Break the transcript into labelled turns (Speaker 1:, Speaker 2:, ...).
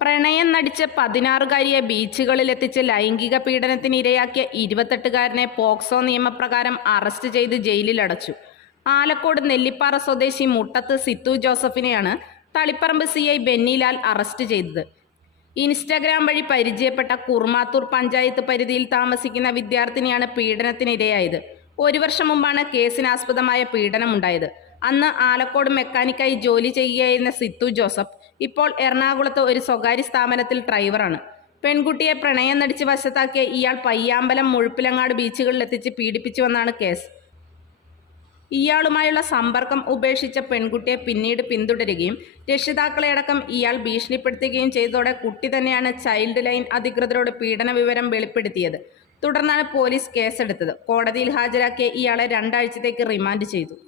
Speaker 1: പ്രണയം നടിച്ച് പതിനാറുകാരിയെ ബീച്ചുകളിൽ എത്തിച്ച് ലൈംഗിക പീഡനത്തിന് ഇരയാക്കിയ ഇരുപത്തെട്ടുകാരനെ പോക്സോ നിയമപ്രകാരം അറസ്റ്റ് ചെയ്ത് ജയിലിലടച്ചു. ആലക്കോട് നെല്ലിപ്പാറ സ്വദേശി Muttath Sithu ജോസഫിനെയാണ് Taliparamba C I Bennilal arrest ചെയ്തത്. ഇൻസ്റ്റാഗ്രാം വഴി പരിചയപ്പെട്ട കുർമാത്തൂർ പഞ്ചായത്ത് പരിധിയിൽ താമസിക്കുന്ന വിദ്യാർത്ഥിനിയാണ് പീഡനത്തിനിരയായത്. ഒരു വർഷം മുമ്പാണ് കേസിനാസ്പദമായ പീഡനമുണ്ടായത്. അന്ന് ആലക്കോട് മെക്കാനിക്കായി ജോലി ചെയ്യുകയായിരുന്ന സിത്തു ജോസഫ് ഇപ്പോൾ എറണാകുളത്ത് ഒരു സ്വകാര്യ സ്ഥാപനത്തിൽ ഡ്രൈവറാണ്. പെൺകുട്ടിയെ പ്രണയം നടിച്ച് വശത്താക്കിയ ഇയാൾ പയ്യാമ്പലം മുഴുപ്പിലങ്ങാട് ബീച്ചുകളിലെത്തിച്ച് പീഡിപ്പിച്ചുവെന്നാണ് കേസ്. ഇയാളുമായുള്ള സമ്പർക്കം ഉപേക്ഷിച്ച പെൺകുട്ടിയെ പിന്നീട് പിന്തുടരുകയും രക്ഷിതാക്കളെ അടക്കം ഇയാൾ ഭീഷണിപ്പെടുത്തുകയും ചെയ്തതോടെ കുട്ടി തന്നെയാണ് ചൈൽഡ് ലൈൻ അധികൃതരോട് പീഡന വിവരം വെളിപ്പെടുത്തിയത്. തുടർന്നാണ് പോലീസ് കേസെടുത്തത്. കോടതിയിൽ ഹാജരാക്കിയ ഇയാളെ രണ്ടാഴ്ചത്തേക്ക് റിമാൻഡ് ചെയ്തു.